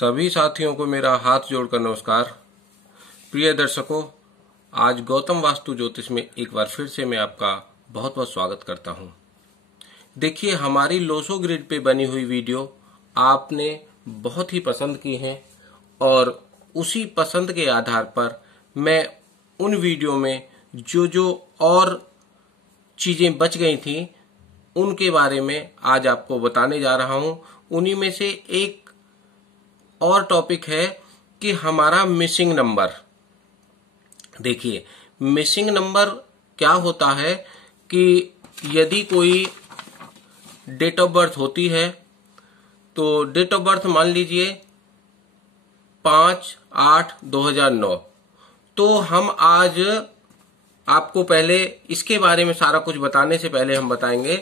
सभी साथियों को मेरा हाथ जोड़कर नमस्कार। प्रिय दर्शकों, आज गौतम वास्तु ज्योतिष में एक बार फिर से मैं आपका बहुत बहुत स्वागत करता हूं। देखिए, हमारी लोसो ग्रिड पे बनी हुई वीडियो आपने बहुत ही पसंद की है और उसी पसंद के आधार पर मैं उन वीडियो में जो और चीजें बच गई थी उनके बारे में आज आपको बताने जा रहा हूं। उन्हीं में से एक और टॉपिक है कि हमारा मिसिंग नंबर। देखिए, मिसिंग नंबर क्या होता है कि यदि कोई डेट ऑफ बर्थ होती है तो डेट ऑफ बर्थ मान लीजिए 5/8/2009, तो हम आज आपको पहले इसके बारे में सारा कुछ बताने से पहले हम बताएंगे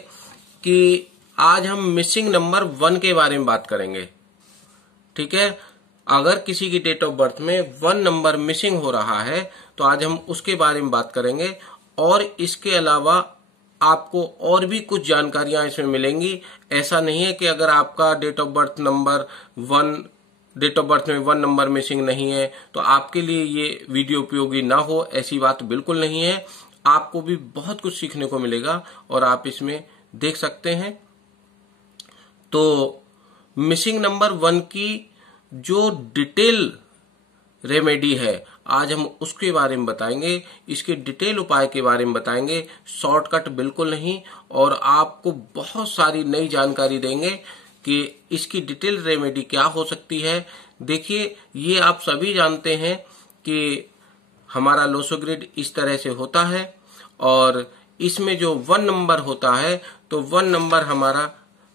कि आज हम मिसिंग नंबर 1 के बारे में बात करेंगे। ठीक है, अगर किसी की डेट ऑफ बर्थ में 1 नंबर मिसिंग हो रहा है तो आज हम उसके बारे में बात करेंगे और इसके अलावा आपको और भी कुछ जानकारियां इसमें मिलेंगी। ऐसा नहीं है कि अगर आपका डेट ऑफ बर्थ में 1 नंबर मिसिंग नहीं है तो आपके लिए ये वीडियो उपयोगी ना हो, ऐसी बात बिल्कुल नहीं है। आपको भी बहुत कुछ सीखने को मिलेगा और आप इसमें देख सकते हैं। तो मिसिंग नंबर 1 की जो डिटेल रेमेडी है आज हम उसके बारे में बताएंगे, इसके डिटेल उपाय के बारे में बताएंगे, शॉर्टकट बिल्कुल नहीं, और आपको बहुत सारी नई जानकारी देंगे कि इसकी डिटेल रेमेडी क्या हो सकती है। देखिए, ये आप सभी जानते हैं कि हमारा लोसो ग्रिड इस तरह से होता है और इसमें जो 1 नंबर होता है तो 1 नंबर हमारा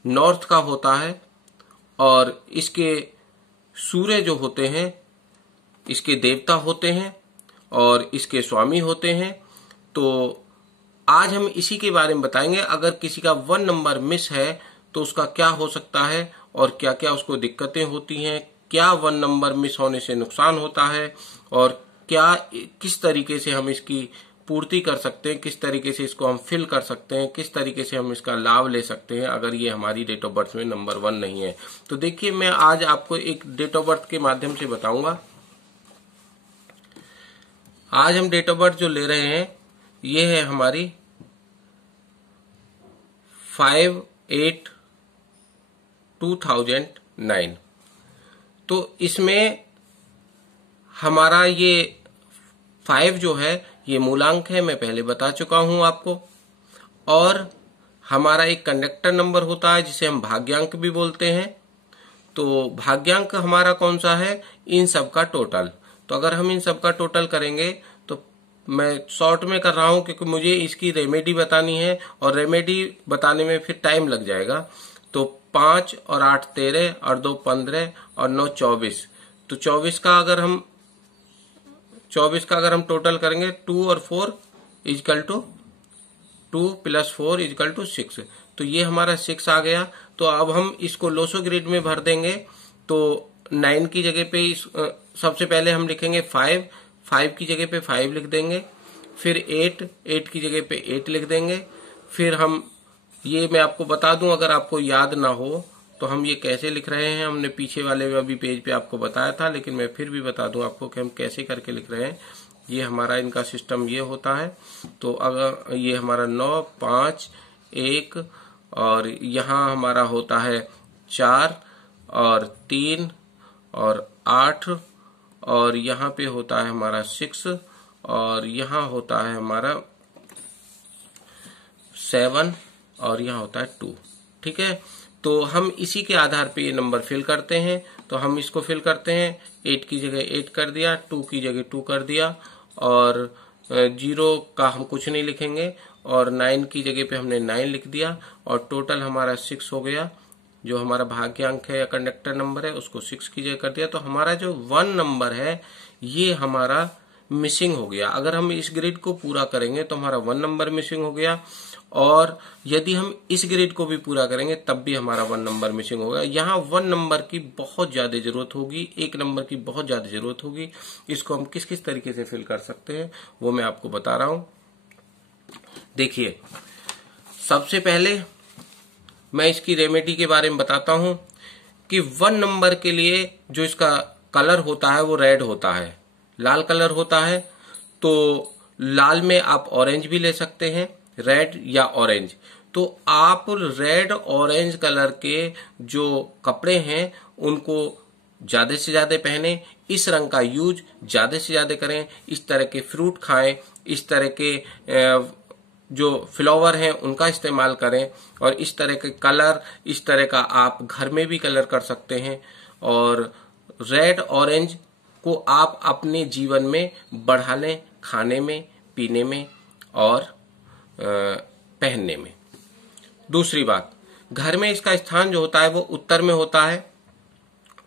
नॉर्थ का होता है और इसके सूर्य जो होते हैं इसके देवता होते हैं और इसके स्वामी होते हैं। तो आज हम इसी के बारे में बताएंगे। अगर किसी का 1 नंबर मिस है तो उसका क्या हो सकता है और क्या क्या उसको दिक्कतें होती हैं, क्या 1 नंबर मिस होने से नुकसान होता है और क्या किस तरीके से हम इसकी पूर्ति कर सकते हैं, किस तरीके से इसको हम फिल कर सकते हैं, किस तरीके से हम इसका लाभ ले सकते हैं अगर ये हमारी डेट ऑफ बर्थ में नंबर 1 नहीं है। तो देखिए, मैं आज आपको एक डेट ऑफ बर्थ के माध्यम से बताऊंगा। आज हम डेट ऑफ बर्थ जो ले रहे हैं ये है हमारी 5/8/2009। तो इसमें हमारा ये 5 जो है ये मूलांक है, मैं पहले बता चुका हूं आपको, और हमारा एक कंडक्टर नंबर होता है जिसे हम भाग्यांक भी बोलते हैं। तो भाग्यांक हमारा कौन सा है? इन सब का टोटल। तो अगर हम इन सब का टोटल करेंगे तो मैं शॉर्ट में कर रहा हूं क्योंकि मुझे इसकी रेमेडी बतानी है और रेमेडी बताने में फिर टाइम लग जाएगा। तो 5 और 8 13 और 2 15 और 9 24। तो 24 का अगर हम टोटल करेंगे 2 और 4 इजकल टू 2 + 4 इजकल टू 6। तो ये हमारा 6 आ गया। तो अब हम इसको लोसो ग्रिड में भर देंगे। तो 9 की जगह पे सबसे पहले हम लिखेंगे 5 की जगह पे 5 लिख देंगे, फिर 8 की जगह पे 8 लिख देंगे। फिर हम ये मैं आपको बता दूं, अगर आपको याद ना हो तो हम ये कैसे लिख रहे हैं, हमने पीछे वाले अभी पेज पे आपको बताया था, लेकिन मैं फिर भी बता दूं आपको कि हम कैसे करके लिख रहे हैं। ये हमारा इनका सिस्टम ये होता है। तो अगर ये हमारा 9 5 1 और यहाँ हमारा होता है 4 और 3 और 8 और यहाँ पे होता है हमारा 6 और यहाँ होता है हमारा 7 और यहाँ होता है 2। ठीक है, तो हम इसी के आधार पे ये नंबर फिल करते हैं। तो हम इसको फिल करते हैं। 8 की जगह 8 कर दिया, 2 की जगह 2 कर दिया और 0 का हम कुछ नहीं लिखेंगे और 9 की जगह पे हमने 9 लिख दिया और टोटल हमारा 6 हो गया। जो हमारा भाग्यांक है या कंडक्टर नंबर है उसको 6 की जगह कर दिया। तो हमारा जो 1 नंबर है ये हमारा मिसिंग हो गया। अगर हम इस ग्रिड को पूरा करेंगे तो हमारा 1 नंबर मिसिंग हो गया और यदि हम इस ग्रिड को भी पूरा करेंगे तब भी हमारा 1 नंबर मिसिंग होगा। यहाँ 1 नंबर की बहुत ज्यादा जरूरत होगी, 1 नंबर की बहुत ज्यादा जरूरत होगी। इसको हम किस किस तरीके से फिल कर सकते हैं वो मैं आपको बता रहा हूं। देखिए, सबसे पहले मैं इसकी रेमेडी के बारे में बताता हूं कि 1 नंबर के लिए जो इसका कलर होता है वो रेड होता है, लाल कलर होता है। तो लाल में आप ऑरेंज भी ले सकते हैं, रेड या ऑरेंज। तो आप रेड ऑरेंज कलर के जो कपड़े हैं उनको ज्यादा से ज्यादा पहने, इस रंग का यूज ज्यादा से ज्यादा करें, इस तरह के फ्रूट खाएं, इस तरह के जो फ्लावर हैं उनका इस्तेमाल करें, और इस तरह के कलर, इस तरह का आप घर में भी कलर कर सकते हैं। और रेड ऑरेंज को आप अपने जीवन में बढ़ा लें, खाने में, पीने में और पहनने में। दूसरी बात, घर में इसका स्थान जो होता है वो उत्तर में होता है।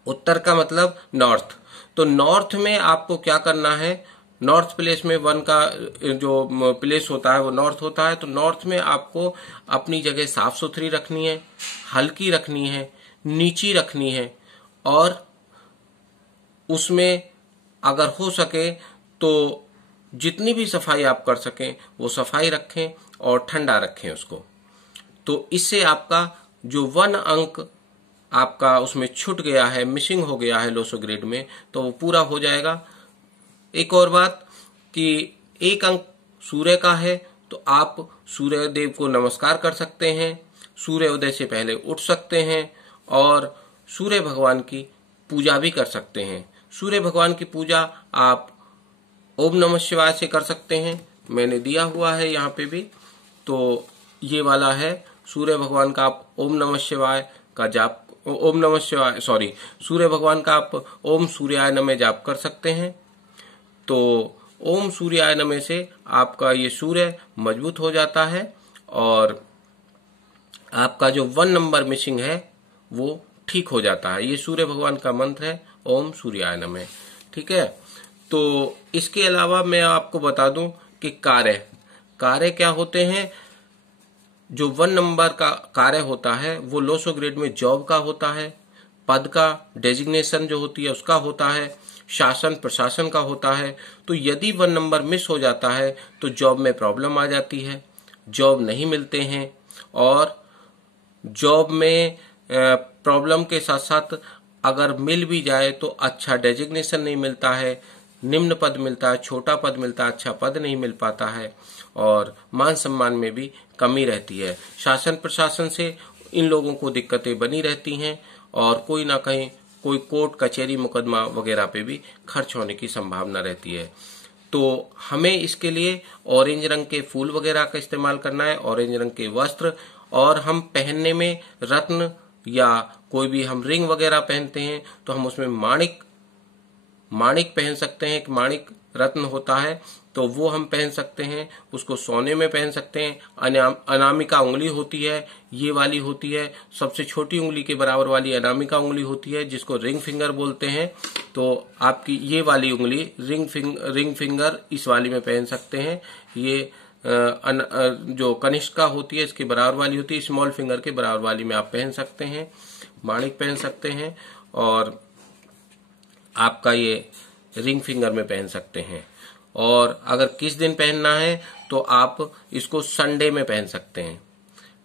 उत्तर का मतलब नॉर्थ। तो नॉर्थ में आपको क्या करना है, नॉर्थ प्लेस में 1 का जो प्लेस होता है वो नॉर्थ होता है। तो नॉर्थ में आपको अपनी जगह साफ सुथरी रखनी है, हल्की रखनी है, नीची रखनी है, और उसमें अगर हो सके तो जितनी भी सफाई आप कर सकें वो सफाई रखें और ठंडा रखें उसको। तो इससे आपका जो 1 अंक आपका उसमें छूट गया है, मिसिंग हो गया है लोसो ग्रिड में, तो वो पूरा हो जाएगा। एक और बात कि 1 अंक सूर्य का है, तो आप सूर्य देव को नमस्कार कर सकते हैं, सूर्य उदय से पहले उठ सकते हैं, और सूर्य भगवान की पूजा भी कर सकते हैं। सूर्य भगवान की पूजा आप ओम नमः शिवाय से कर सकते हैं, मैंने दिया हुआ है यहाँ पे भी। तो ये वाला है सूर्य भगवान का, आप ओम नमः शिवाय का जाप, ओम नमः शिवाय सॉरी सूर्य भगवान का आप ओम सूर्याय नमः जाप कर सकते हैं। तो ओम सूर्याय नमः से आपका ये सूर्य मजबूत हो जाता है, और आपका जो 1 नंबर मिसिंग है वो ठीक हो जाता है। ये सूर्य भगवान का मंत्र है, ओम सूर्याय नमः। ठीक है। तो इसके अलावा मैं आपको बता दूं कि कार्य क्या होते हैं। जो 1 नंबर का कार्य होता है वो लोसो ग्रेड में जॉब का होता है, पद का डेजिग्नेशन जो होती है उसका होता है, शासन प्रशासन का होता है। तो यदि 1 नंबर मिस हो जाता है तो जॉब में प्रॉब्लम आ जाती है, जॉब नहीं मिलते हैं, और जॉब में प्रॉब्लम के साथ साथ अगर मिल भी जाए तो अच्छा डेजिग्नेशन नहीं मिलता है, निम्न पद मिलता है, छोटा पद मिलता है, अच्छा पद नहीं मिल पाता है, और मान सम्मान में भी कमी रहती है। शासन प्रशासन से इन लोगों को दिक्कतें बनी रहती हैं, और कोई ना कहीं कोई कोर्ट कचहरी मुकदमा वगैरह पे भी खर्च होने की संभावना रहती है। तो हमें इसके लिए ऑरेंज रंग के फूल वगैरह का इस्तेमाल करना है, ऑरेंज रंग के वस्त्र, और हम पहनने में रत्न या कोई भी हम रिंग वगैरह पहनते हैं तो हम उसमें माणिक पहन सकते हैं। एक माणिक रत्न होता है तो वो हम पहन सकते हैं, उसको सोने में पहन सकते हैं। अनामिका उंगली होती है, ये वाली होती है, सबसे छोटी उंगली के बराबर वाली अनामिका उंगली होती है, जिसको रिंग फिंगर बोलते हैं। तो आपकी ये वाली उंगली रिंग फिंगर इस वाली में पहन सकते हैं। ये जो कनिष्का होती है इसके बराबर वाली होती है, स्मॉल फिंगर के बराबर वाली में आप पहन सकते हैं, माणिक पहन सकते हैं, और आपका ये रिंग फिंगर में पहन सकते हैं। और अगर किस दिन पहनना है तो आप इसको संडे में पहन सकते हैं।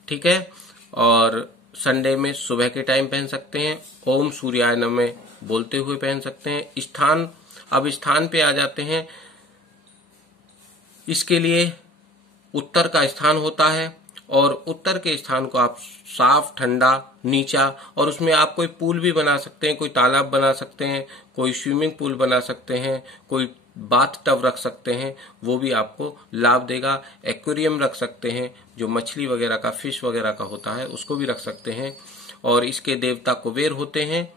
ठीक है। और संडे में सुबह के टाइम पहन सकते हैं, ओम सूर्याय नमः बोलते हुए पहन सकते हैं। अब स्थान पे आ जाते हैं। इसके लिए उत्तर का स्थान होता है, और उत्तर के स्थान को आप साफ, ठंडा, नीचा, और उसमें आप कोई पूल भी बना सकते हैं, कोई तालाब बना सकते हैं, कोई स्विमिंग पूल बना सकते हैं, कोई बाथ टब रख सकते हैं, वो भी आपको लाभ देगा। एक्वेरियम रख सकते हैं, जो मछली वगैरह का, फिश वगैरह का होता है उसको भी रख सकते हैं। और इसके देवता कुबेर होते हैं।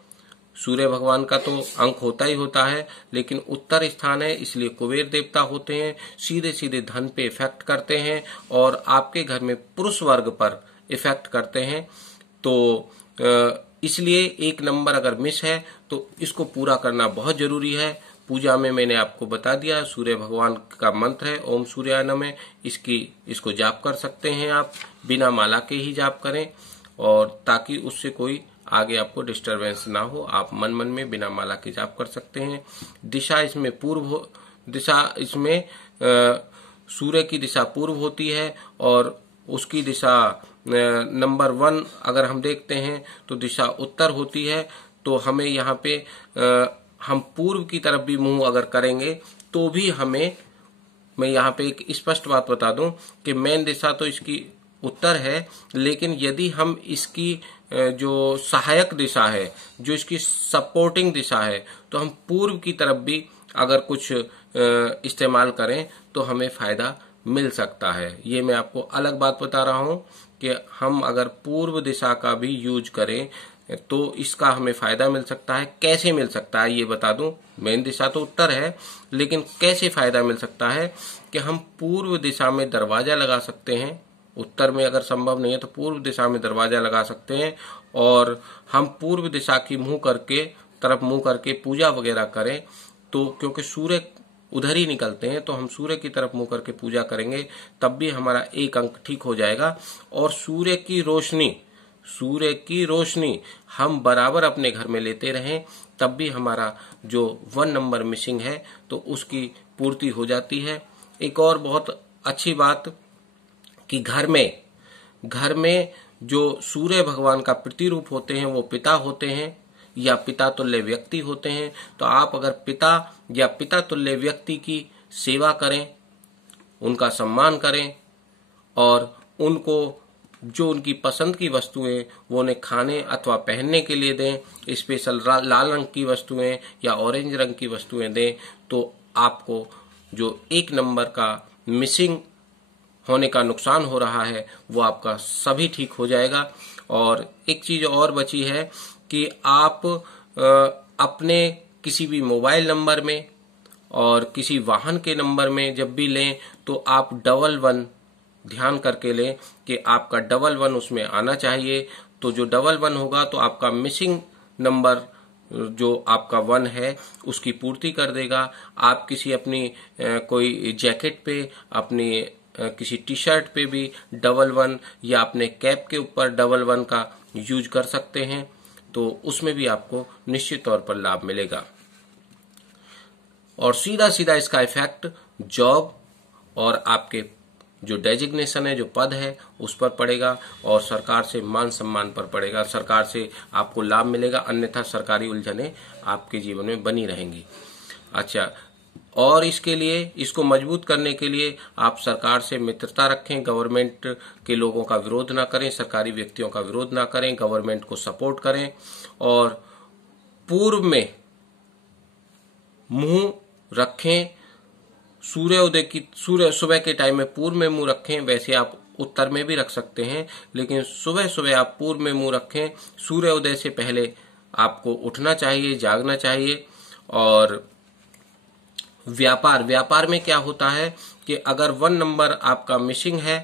सूर्य भगवान का तो अंक होता ही होता है, लेकिन उत्तर स्थान है इसलिए कुबेर देवता होते हैं। सीधे सीधे धन पे इफेक्ट करते हैं और आपके घर में पुरुष वर्ग पर इफेक्ट करते हैं। तो इसलिए 1 नंबर अगर मिस है तो इसको पूरा करना बहुत जरूरी है। पूजा में मैंने आपको बता दिया, सूर्य भगवान का मंत्र है ओम सूर्याय नमः। इसको जाप कर सकते हैं आप, बिना माला के ही जाप करें, और ताकि उससे कोई आगे आपको डिस्टरबेंस ना हो, आप मन मन में बिना माला के जाप कर सकते हैं। दिशा इसमें सूर्य की दिशा पूर्व होती है, और उसकी दिशा नंबर 1 अगर हम देखते हैं तो दिशा उत्तर होती है। तो हमें यहाँ पे हम पूर्व की तरफ भी मुंह अगर करेंगे तो भी हमें, मैं यहाँ पे एक स्पष्ट बात बता दूं कि मेन दिशा तो इसकी उत्तर है, लेकिन यदि हम इसकी जो सहायक दिशा है, जो इसकी सपोर्टिंग दिशा है, तो हम पूर्व की तरफ भी अगर कुछ इस्तेमाल करें तो हमें फायदा मिल सकता है। ये मैं आपको अलग बात बता रहा हूं कि हम अगर पूर्व दिशा का भी यूज करें तो इसका हमें फायदा मिल सकता है। कैसे मिल सकता है ये बता दूं। मेन दिशा तो उत्तर है, लेकिन कैसे फायदा मिल सकता है कि हम पूर्व दिशा में दरवाजा लगा सकते हैं। उत्तर में अगर संभव नहीं है तो पूर्व दिशा में दरवाजा लगा सकते हैं, और हम पूर्व दिशा की तरफ मुंह करके पूजा वगैरह करें तो, क्योंकि सूर्य उधर ही निकलते हैं, तो हम सूर्य की तरफ मुंह करके पूजा करेंगे तब भी हमारा 1 अंक ठीक हो जाएगा। और सूर्य की रोशनी हम बराबर अपने घर में लेते रहें तब भी हमारा जो 1 नंबर मिसिंग है तो उसकी पूर्ति हो जाती है। एक और बहुत अच्छी बात कि घर में जो सूर्य भगवान का प्रतिरूप होते हैं वो पिता होते हैं या पिता तुल्य व्यक्ति होते हैं। तो आप अगर पिता या पिता तुल्य व्यक्ति की सेवा करें, उनका सम्मान करें और उनको जो उनकी पसंद की वस्तुएं वो उन्हें खाने अथवा पहनने के लिए दें, स्पेशल लाल रंग की वस्तुएं या ऑरेंज रंग की वस्तुएं दें, तो आपको जो 1 नंबर का मिसिंग होने का नुकसान हो रहा है वो आपका सभी ठीक हो जाएगा। और एक चीज और बची है कि आप अपने किसी भी मोबाइल नंबर में और किसी वाहन के नंबर में जब भी लें तो आप 11 ध्यान करके लें कि आपका 11 उसमें आना चाहिए। तो जो 11 होगा तो आपका मिसिंग नंबर जो आपका 1 है उसकी पूर्ति कर देगा। आप किसी अपनी कोई जैकेट पे, अपनी किसी टी शर्ट पे भी 11 या अपने कैप के ऊपर 11 का यूज कर सकते हैं, तो उसमें भी आपको निश्चित तौर पर लाभ मिलेगा। और सीधा सीधा इसका इफेक्ट जॉब और आपके जो डेजिग्नेशन है, जो पद है, उस पर पड़ेगा और सरकार से मान सम्मान पर पड़ेगा। सरकार से आपको लाभ मिलेगा, अन्यथा सरकारी उलझनें आपके जीवन में बनी रहेंगी। अच्छा, और इसके लिए, इसको मजबूत करने के लिए आप सरकार से मित्रता रखें, गवर्नमेंट के लोगों का विरोध ना करें, सरकारी व्यक्तियों का विरोध ना करें, गवर्नमेंट को सपोर्ट करें और पूर्व में मुंह रखें। सूर्य सुबह के टाइम में पूर्व में मुंह रखें, वैसे आप उत्तर में भी रख सकते हैं, लेकिन सुबह सुबह आप पूर्व में मुंह रखें। सूर्योदय से पहले आपको उठना चाहिए, जागना चाहिए। और व्यापार में क्या होता है कि अगर 1 नंबर आपका मिसिंग है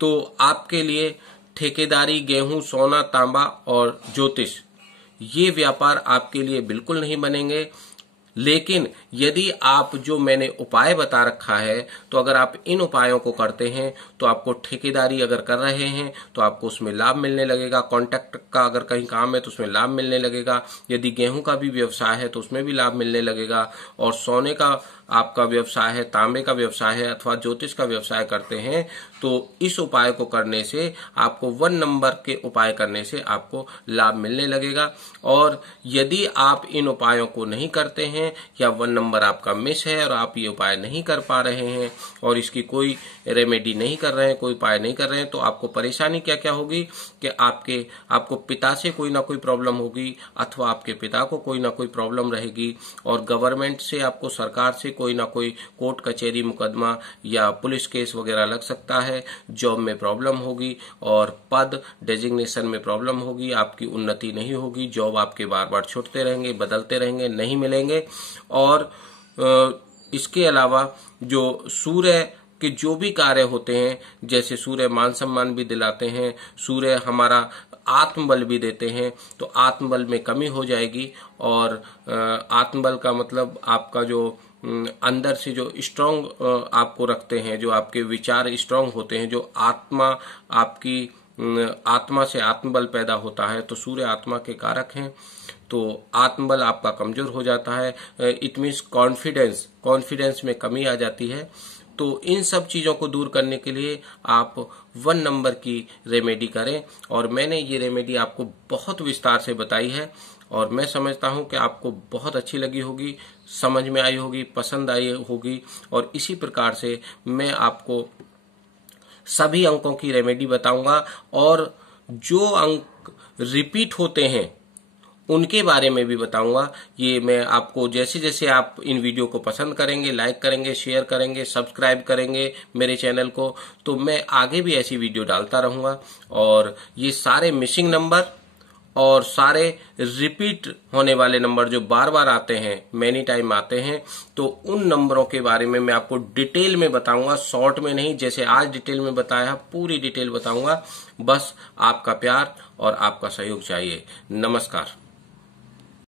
तो आपके लिए ठेकेदारी, गेहूं, सोना, तांबा और ज्योतिष, ये व्यापार आपके लिए बिल्कुल नहीं बनेंगे। लेकिन यदि आप जो मैंने उपाय बता रखा है, तो अगर आप इन उपायों को करते हैं तो आपको ठेकेदारी अगर कर रहे हैं तो आपको उसमें लाभ मिलने लगेगा। कॉन्ट्रैक्ट का अगर कहीं काम है तो उसमें लाभ मिलने लगेगा। यदि गेहूं का भी व्यवसाय है तो उसमें भी लाभ मिलने लगेगा। और सोने का आपका व्यवसाय है, तांबे का व्यवसाय है अथवा ज्योतिष का व्यवसाय करते हैं, तो इस उपाय को करने से आपको 1 नंबर के उपाय करने से आपको लाभ मिलने लगेगा। और यदि आप इन उपायों को नहीं करते हैं या 1 नंबर आपका मिस है और आप ये उपाय नहीं कर पा रहे हैं और इसकी कोई रेमेडी नहीं कर रहे हैं, कोई उपाय नहीं कर रहे हैं, तो आपको परेशानी क्या क्या होगी कि आपको पिता से कोई ना कोई प्रॉब्लम होगी अथवा आपके पिता को कोई ना कोई प्रॉब्लम रहेगी। और गवर्नमेंट से, आपको सरकार से कोई ना कोई कोर्ट कचहरी मुकदमा या पुलिस केस वगैरह लग सकता है। जॉब में प्रॉब्लम होगी और पद डेजिग्नेशन में प्रॉब्लम होगी, आपकी उन्नति नहीं होगी, जॉब आपके बार बार छूटते रहेंगे, बदलते रहेंगे, नहीं मिलेंगे। और इसके अलावा जो सूर्य के जो भी कार्य होते हैं, जैसे सूर्य मान सम्मान भी दिलाते हैं, सूर्य हमारा आत्मबल भी देते हैं, तो आत्मबल में कमी हो जाएगी। और आत्मबल का मतलब आपका जो अंदर से जो स्ट्रांग आपको रखते हैं, जो आपके विचार स्ट्रांग होते हैं, जो आपकी आत्मा से आत्मबल पैदा होता है, तो सूर्य आत्मा के कारक हैं, तो आत्मबल आपका कमजोर हो जाता है। इट मीन्स कॉन्फिडेंस में कमी आ जाती है। तो इन सब चीजों को दूर करने के लिए आप 1 नंबर की रेमेडी करें। और मैंने ये रेमेडी आपको बहुत विस्तार से बताई है और मैं समझता हूं कि आपको बहुत अच्छी लगी होगी, समझ में आई होगी, पसंद आई होगी। और इसी प्रकार से मैं आपको सभी अंकों की रेमेडी बताऊंगा और जो अंक रिपीट होते हैं उनके बारे में भी बताऊंगा। ये मैं आपको जैसे जैसे आप इन वीडियो को पसंद करेंगे, लाइक करेंगे, शेयर करेंगे, सब्सक्राइब करेंगे मेरे चैनल को, तो मैं आगे भी ऐसी वीडियो डालता रहूंगा। और ये सारे मिसिंग नंबर और सारे रिपीट होने वाले नंबर जो बार बार आते हैं, मैनी टाइम आते हैं, तो उन नंबरों के बारे में मैं आपको डिटेल में बताऊंगा, शॉर्ट में नहीं। जैसे आज डिटेल में बताया, पूरी डिटेल बताऊंगा। बस आपका प्यार और आपका सहयोग चाहिए। नमस्कार।